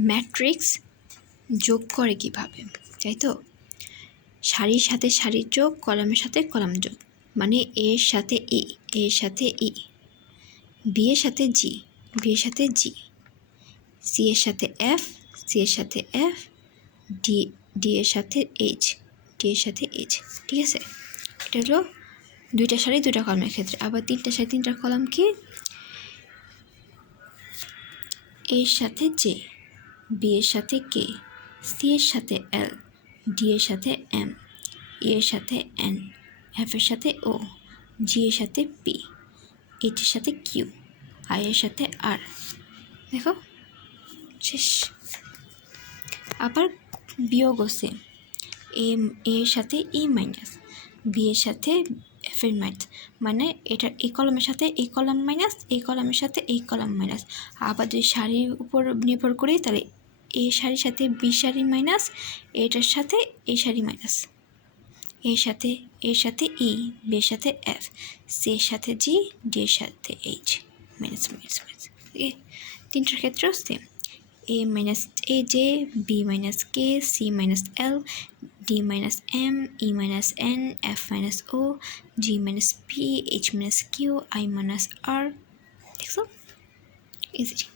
Matrix যোগ করে কীভাবে? তাই তো? সারির সাথে সারির যোগ, কলামের সাথে কলাম যোগ। মানে এর সাথে ই এর সাথে ই। বি এর সাথে জি, বি এর সাথে জি। সি এর সাথে এফ, সি এর সাথে এফ, ডি ডি এর সাথে এইচ, ডি এর সাথে এইচ। ঠিক আছে? এটা হলো দুইটা সারি, দুইটা কলমের ক্ষেত্রে। আবার তিনটা সারি, তিনটা কলাম কি? এর সাথে জে। বি এর সাথে কে? সি এর সাথে এল, ডি এর সাথে এম এর সাথে এন, এফ এর সাথে ও, জি এর সাথে পি এইচ এর সাথে কিউ, আই এর সাথে আর। দেখো, শেষ। আবার বিয়োগ আছে এ এর সাথে ই মাইনাস, বি এর সাথে এফ এর মাইনাস মানে এটা এই কলমের সাথে এই কলাম মাইনাস, এই কলামের সাথে এই কলাম মাইনাস। আবার যদি শাড়ির উপর নির্ভর করি তাহলে এই শাড়ির সাথে বি শাড়ি মাইনাস, এটার সাথে এই শাড়ি মাইনাস। এর সাথে এর সাথে ই বি এর সাথে এফ সি এর সাথে জি ডি এর সাথে এইচ, মাইনাস মাইনাস মাইনাস তিনটার ক্ষেত্রেও same a minus aj b minus k c minus l d minus m e minus n f minus o g minus p h minus q i minus r দেখছ? Easy